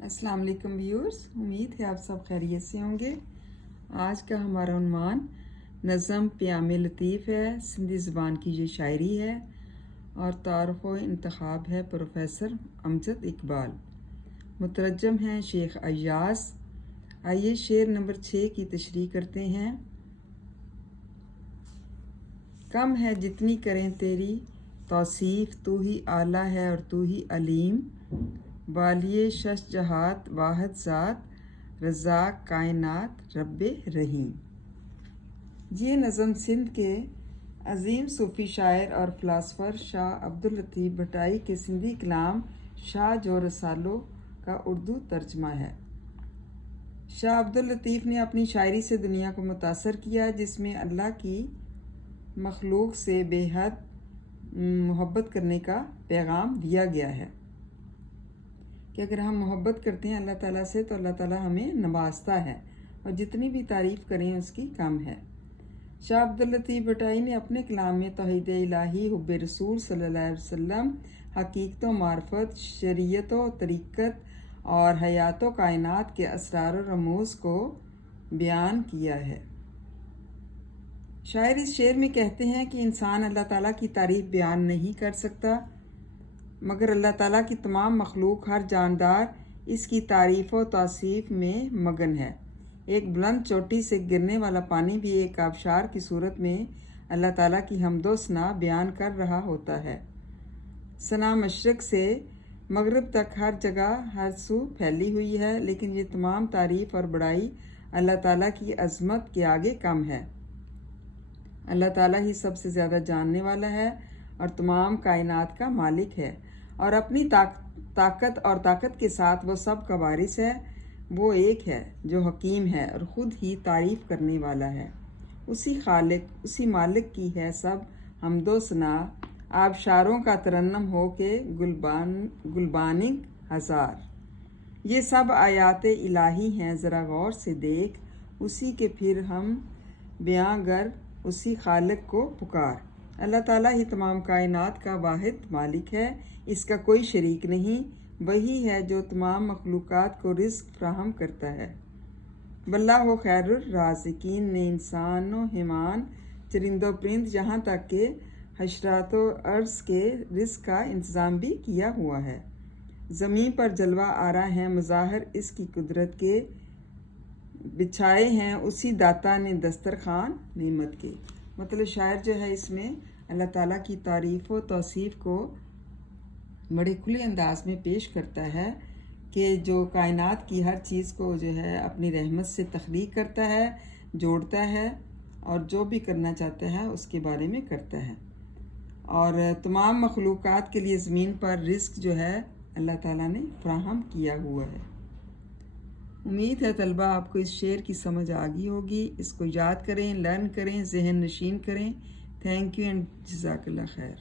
अस्सलाम वालेकुम व्यूअर्स, उम्मीद है आप सब खैरियत से होंगे। आज का हमारा उन्वान नज़म प्याम लतीफ़ है। सिंधी ज़बान की ये शायरी है और तारुफ़ व इंतखाब है प्रोफेसर अमजद इकबाल। मुतरजम हैं शेख अय्यास। आइए शेर नंबर 6 की तशरीह करते हैं। कम है जितनी करें तेरी तौसीफ़, तू ही आला है और तू ही अलीम। वालिए शश जहात वाहद ज़ात, रज़ाक कायनात रब्बे रहीम। ये नज़म सिंध के अज़ीम सूफ़ी शायर और फ़िलासफ़र शाह अब्दुल लतीफ़ भटाई के सिंधी कलाम शाह जो रसालो का उर्दू तर्जमा है। शाह अब्दुल लतीफ़ ने अपनी शायरी से दुनिया को मुतासर किया, जिसमें अल्लाह की मखलूक से बेहद मोहब्बत करने का पैगाम दिया गया है कि अगर हम मोहब्बत करते हैं अल्लाह ताला से तो अल्लाह ताला हमें नवाजता है और जितनी भी तारीफ़ करें उसकी कम है। शाह अब्दुल लतीफ़ भटाई ने अपने कलाम में तौहीद इलाही, हुब्बे रसूल सल्लल्लाहु अलैहि वसल्लम, हकीकत व मार्फत, शरीयत व तरीक़त और हयात व कायनात के असरार और रमूज़ को बयान किया है। शायर इस शेर में कहते हैं कि इंसान अल्लाह ताला की तारीफ़ बयान नहीं कर सकता, मगर अल्लाह ताला की तमाम मखलूक हर जानदार इसकी तारीफ़ व तौसीफ़ में मगन है। एक बुलंद चोटी से गिरने वाला पानी भी एक आबशार की सूरत में अल्लाह ताला की हम्दो सना बयान कर रहा होता है। सना मशरक़ से मगरिब तक हर जगह हर सू फैली हुई है, लेकिन ये तमाम तारीफ़ और बड़ाई अल्लाह ताला की अज़मत के आगे कम है। अल्लाह ताला ही सबसे ज़्यादा जानने वाला है और तमाम कायनात का मालिक है और अपनी ताकत और ताकत के साथ वो सब का वारिस है। वो एक है जो हकीम है और ख़ुद ही तारीफ़ करने वाला है। उसी खालिक, उसी मालिक की है सब हम्दो सना, आबशारों का तरन्नम हो के गुलबानिग हज़ार। ये सब आयात इलाही हैं, ज़रा गौर से देख, उसी के फिर हम बयां गर उसी खालिक को पुकार। अल्लाह ताला ही तमाम कायनात का वाहिद मालिक है, इसका कोई शरीक नहीं। वही है जो तमाम मखलूक़ात को रिज़्क़ फ़राहम करता है। वल्लाहु खैरुर राज़िकीन ने इंसान व हिमान, चरिंदो परिंद यहाँ तक के हशरात व अर्ज़ के रिज़्क़ का इंतज़ाम भी किया हुआ है। ज़मीन पर जलवा आरा हैं मज़ाहिर इसकी कुदरत के, बिछाए हैं उसी दाता ने दस्तरखान नेमत के। मतलब शायर जो है इसमें अल्लाह ताला की तारीफ़ व तौसीफ़ को बड़े खुले अंदाज में पेश करता है कि जो कायनात की हर चीज़ को जो है अपनी रहमत से तख्लीक करता है, जोड़ता है और जो भी करना चाहता है उसके बारे में करता है। और तमाम मखलूक़ात के लिए ज़मीन पर रिज़्क़ जो है अल्लाह ताला ने फ़राहम किया हुआ है। उम्मीद है तलबा आपको इस शेर की समझ आ गई होगी। इसको याद करें, लर्न करें, ज़हन नशीन करें। थैंक यू एंड जज़ाकल्लाह खैर।